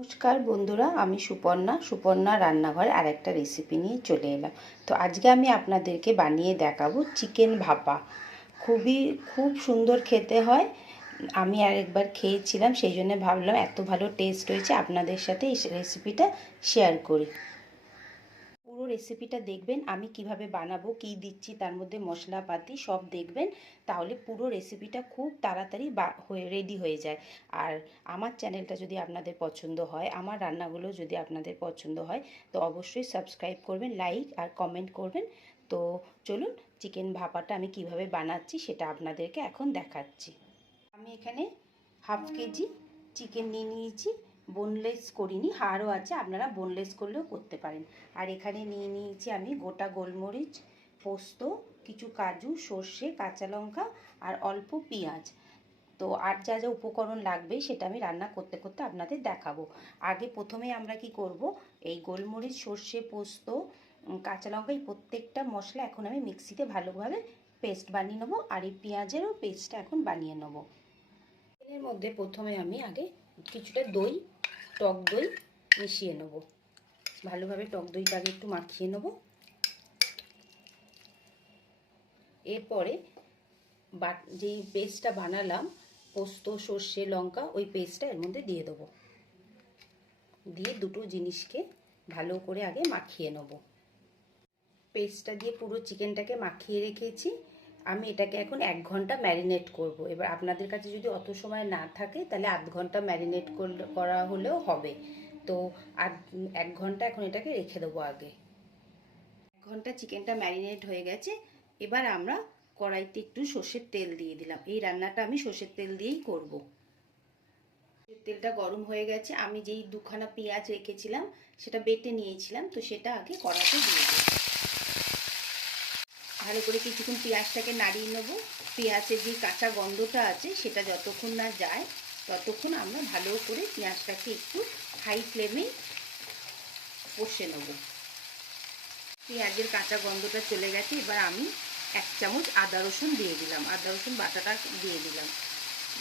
নমস্কার বন্ধুরা, আমি সুপর্ণা রান্নাঘরে আরেকটা রেসিপি নিয়ে চলে এলাম। তো আজকে আমি আপনাদেরকে বানিয়ে দেখাবো চিকেন ভাপা। খুব সুন্দর খেতে হয়। আমি আরেকবার খেয়েছিলাম, সেই জন্য ভাবলাম এত ভালো টেস্ট হয়েছে আপনাদের সাথে এই রেসিপিটা শেয়ার করি। পুরো রেসিপিটা দেখবেন, আমি কিভাবে বানাবো, কি দিচ্ছি তার মধ্যে মশলাপাতি সব দেখবেন, তাহলে পুরো রেসিপিটা খুব তাড়াতাড়ি রেডি হয়ে যায়। আর আমার চ্যানেলটা যদি আপনাদের পছন্দ হয়, আমার রান্নাগুলো যদি আপনাদের পছন্দ হয়, তো অবশ্যই সাবস্ক্রাইব করবেন, লাইক আর কমেন্ট করবেন। তো চলুন চিকেন ভাপাটা আমি কিভাবে বানাচ্ছি সেটা আপনাদেরকে এখন দেখাচ্ছি। আমি এখানে হাফ কেজি চিকেন নিয়ে নিয়েছি। বোনলেস করিনি, হাড়ও আছে, আপনারা বোনলেস করলেও করতে পারেন। আর এখানে নিয়ে নিয়েছি আমি গোটা গোলমরিচ, পোস্ত, কিছু কাজু, সর্ষে, কাঁচা লঙ্কা আর অল্প পেঁয়াজ। তো আর যা যা উপকরণ লাগবে সেটা আমি রান্না করতে করতে আপনাদের দেখাবো। আগে প্রথমে আমরা কি করব, এই গোলমরিচ, সর্ষে, পোস্ত, কাঁচা লঙ্কা, এই প্রত্যেকটা মশলা এখন আমি মিক্সিতে ভালোভাবে পেস্ট বানিয়ে নেবো। আর এই পেঁয়াজেরও পেস্টটা এখন বানিয়ে নেবো। এর মধ্যে প্রথমে আমি আগে কিছুটা টক দই মিশিয়ে নেব। ভালোভাবে টক দইটা আগে একটু মাখিয়ে নেব। এরপরে যেই পেস্টটা বানালাম, পোস্ত, সর্ষে, লঙ্কা, ওই পেস্টটা এর মধ্যে দিয়ে দেবো। দিয়ে দুটো জিনিসকে ভালো করে আগে মাখিয়ে নেব। পেস্টটা দিয়ে পুরো চিকেনটাকে মাখিয়ে রেখেছি। আমি এটাকে এখন 1 ঘন্টা ম্যারিনেট করব। এবার আপনাদের কাছে যদি অত সময় না থাকে তাহলে আধ ঘন্টা ম্যারিনেট করা হলেও হবে। তো 1 ঘন্টা এখন এটাকে রেখে দেবো আগে। 1 ঘন্টা চিকেনটা ম্যারিনেট হয়ে গেছে। এবার আমরা কড়াইতে একটু সর্ষের তেল দিয়ে দিলাম। এই রান্নাটা আমি সর্ষের তেল দিয়েই করব। তেলটা গরম হয়ে গেছে। আমি যেই 2খানা পেঁয়াজ রেখেছিলাম সেটা বেটে নিয়েছিলাম, তো সেটা আগে কড়াইতে দিয়ে দেবো। ভালো করে কিছুক্ষণ পেঁয়াজটাকে নাড়িয়ে নেবো। পেঁয়াজের যে কাঁচা গন্ধটা আছে সেটা যতক্ষণ না যায় ততক্ষণ আমরা ভালো করে পেঁয়াজটাকে একটু হাই ফ্লেমে কষে নেব। পেঁয়াজের কাঁচা গন্ধটা চলে গেছে। এবার আমি 1 চামচ আদা রসুন দিয়ে দিলাম, আদা রসুন বাটাটা দিয়ে দিলাম।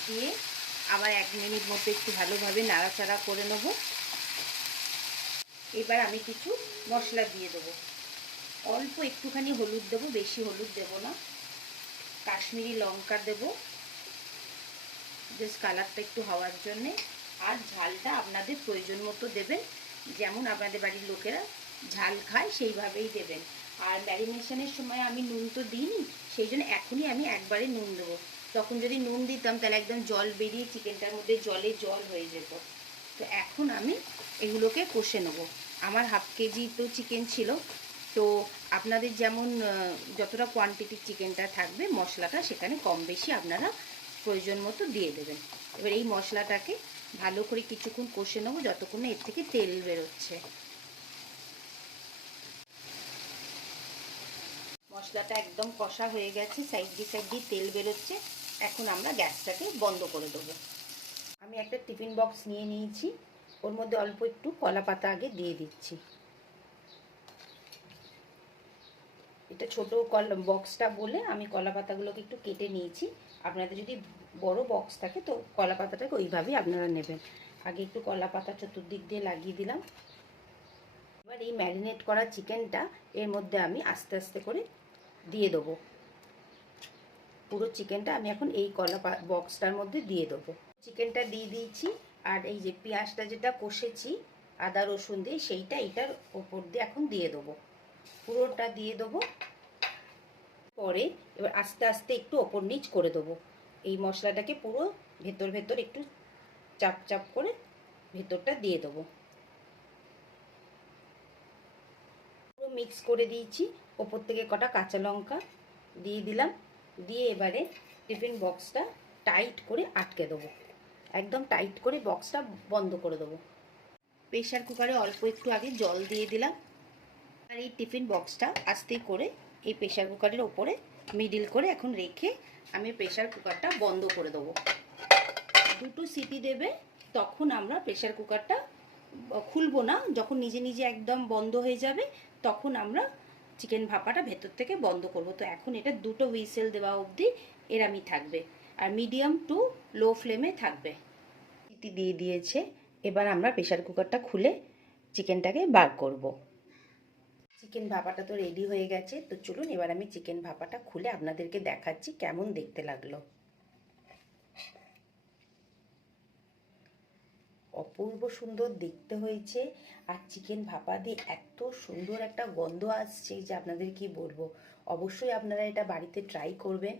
দিয়ে আবার 1 মিনিট মতো একটু ভালোভাবে নাড়াচাড়া করে নেব। এবার আমি কিছু মশলা দিয়ে দেবো। অল্প একটুখানি হলুদ দেবো, বেশি হলুদ দেবো না। কাশ্মীরি লঙ্কা দেবো, জাস্ট কালারটা একটু হওয়ার জন্যে। আর ঝালটা আপনাদের প্রয়োজন মতো দেবেন, যেমন আপনাদের বাড়ির লোকেরা ঝাল খায় সেইভাবেই দেবেন। আর ম্যারিনেশনের সময় আমি নুন তো দিইনি, সেই জন্য এখনই আমি একবারে নুন দেবো। তখন যদি নুন দিতাম তাহলে একদম জল বেরিয়ে চিকেনটার মধ্যে জল হয়ে যেত। তো এখন আমি এগুলোকে কষে নেবো। আমার হাফ কেজি তো চিকেন ছিল, তো আপনাদের যেমন যতটা কোয়ান্টিটির চিকেনটা থাকবে মশলাটা সেখানে কম বেশি আপনারা প্রয়োজন মতো দিয়ে দেবেন। এবার এই মশলাটাকে ভালো করে কিছুক্ষণ কষে নেবো যতক্ষণ না এর থেকে তেল বেরোচ্ছে। মশলাটা একদম কষা হয়ে গেছে, সাইড দিয়ে তেল বেরোচ্ছে। এখন আমরা গ্যাসটাকে বন্ধ করে দেবো। আমি একটা টিফিন বক্স নিয়ে নিয়েছি, ওর মধ্যে অল্প একটু কলা পাতা আগে দিয়ে দিচ্ছি। এটা ছোটো বক্সটা বলে আমি কলা পাতাগুলোকে একটু কেটে নিয়েছি। আপনাদের যদি বড় বক্স থাকে তো কলা পাতাটাকে ওইভাবেই আপনারা নেবেন। আগে একটু কলা পাতা চতুর্দিক দিয়ে লাগিয়ে দিলাম। এবার এই ম্যারিনেট করা চিকেনটা এর মধ্যে আমি আস্তে আস্তে করে দিয়ে দেবো। পুরো চিকেনটা আমি এখন এই কলা বক্সটার মধ্যে দিয়ে দেবো। চিকেনটা দিয়ে দিয়েছি। আর এই যে পেঁয়াজটা যেটা কষেছি আদা রসুন দিয়ে, সেইটা এটার ওপর দিয়ে এখন দিয়ে দেবো। পুরোটা দিয়ে দেবো। পরে এবার আস্তে আস্তে একটু ওপর নিচ করে দেবো। এই মশলাটাকে পুরো ভেতর একটু চাপ চাপ করে ভেতরটা দিয়ে দেবো। পুরো মিক্স করে দিয়েছি। ওপর থেকে কটা কাঁচা লঙ্কা দিয়ে দিলাম। দিয়ে এবারে টিফিন বক্সটা টাইট করে আটকে দেবো। একদম টাইট করে বক্সটা বন্ধ করে দেবো। প্রেশার কুকারে অল্প একটু আগে জল দিয়ে দিলাম। আর এই টিফিন বক্সটা আস্তে করে এই প্রেশার কুকারের ওপরে মিডিল করে এখন রেখে আমি প্রেশার কুকারটা বন্ধ করে দেবো। 2টো সিটি দেবে, তখন আমরা প্রেশার কুকারটা খুলবো না। যখন নিজে নিজে একদম বন্ধ হয়ে যাবে তখন আমরা চিকেন ভাপাটা ভেতর থেকে বন্ধ করব। তো এখন এটা 2টো হুইসেল দেওয়া অবধি এরামই থাকবে, আর মিডিয়াম টু লো ফ্লেমে থাকবে। সিটি দিয়ে দিয়েছে, এবার আমরা প্রেশার কুকারটা খুলে চিকেনটাকে বার করব। চিকেন ভাপাটা তো রেডি হয়ে গেছে, তো চলুন এবার আমি চিকেন ভাপাটা খুলে আপনাদেরকে দেখাচ্ছি কেমন দেখতে লাগলো। অপূর্ব সুন্দর দেখতে হয়েছে, আর চিকেন ভাপা দিয়ে এত সুন্দর একটা গন্ধ আসছে যে আপনাদের কি বলবো। অবশ্যই আপনারা এটা বাড়িতে ট্রাই করবেন,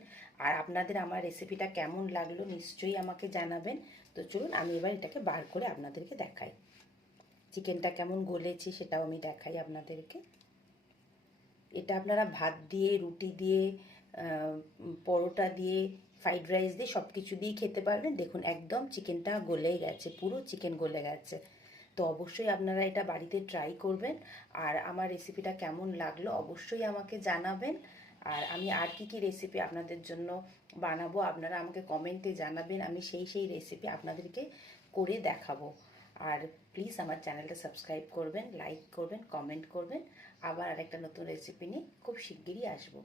আর আপনাদের আমার রেসিপিটা কেমন লাগলো নিশ্চয়ই আমাকে জানাবেন। তো চলুন আমি এবার এটাকে বার করে আপনাদেরকে দেখাই, চিকেনটা কেমন গলেছে সেটাও আমি দেখাই আপনাদেরকে। এটা আপনারা ভাত দিয়ে, রুটি দিয়ে, পরোটা দিয়ে, ফ্রাইড রাইস দিয়ে সব কিছু দিয়েই খেতে পারবেন। দেখুন একদম চিকেনটা গলেই গেছে, পুরো চিকেন গলে গেছে। তো অবশ্যই আপনারা এটা বাড়িতে ট্রাই করবেন, আর আমার রেসিপিটা কেমন লাগলো অবশ্যই আমাকে জানাবেন। আর আমি আর কি রেসিপি আপনাদের জন্য বানাবো আপনারা আমাকে কমেন্টে জানাবেন, আমি সেই রেসিপি আপনাদেরকে করে দেখাবো। আর প্লিজ আমার চ্যানেলটা সাবস্ক্রাইব করবেন, লাইক করবেন, কমেন্ট করবেন। আবার আরেকটা নতুন রেসিপি নিয়ে খুব শিগগিরই আসবো।